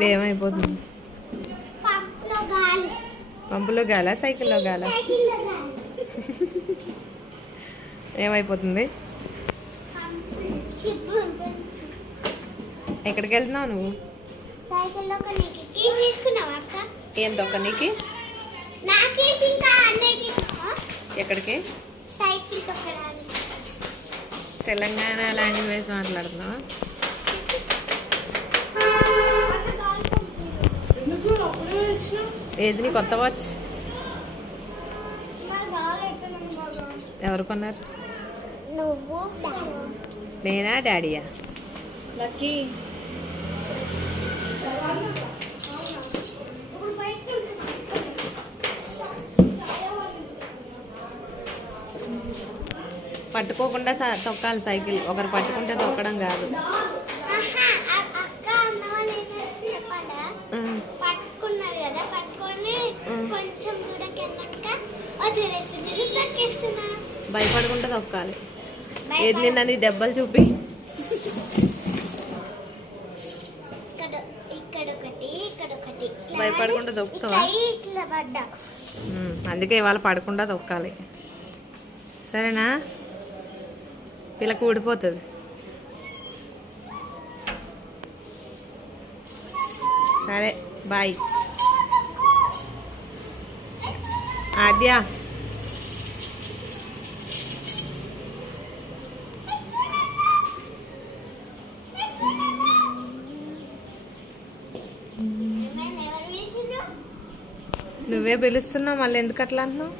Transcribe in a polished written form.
ఏమైపోతుంది? పంపులో గాలా సైకిల్లో గాలా? ఏమైపోతుంది? ఎక్కడికి వెళ్తున్నావు నువ్వు? ఏం తొక్కనీకి? ఎక్కడికి? తెలంగాణ లాంగ్వేజ్ మాట్లాడుతున్నావా? ఏది నీ కొత్త వాచ్? ఎవరు కొన్నారు? నేనా డాడీయా? లక్కీ పట్టుకోకుండా తొక్కాలి సైకిల్. ఒకరు పట్టుకుంటే తొక్కడం కాదు. భయపడకుండా తొక్కాలి. ఏది నిన్న నీ దెబ్బలు చూపి. భయపడకుండా తొక్కుతావా? అందుకే ఇవాళ పడకుండా తొక్కాలి. సరేనా? పిల్లకు ఊడిపోతుంది. సరే బాయ్. ఆద్య నువ్వే పిలుస్తున్నావు, మళ్ళీ ఎందుకు అట్లా అంటున్నావు?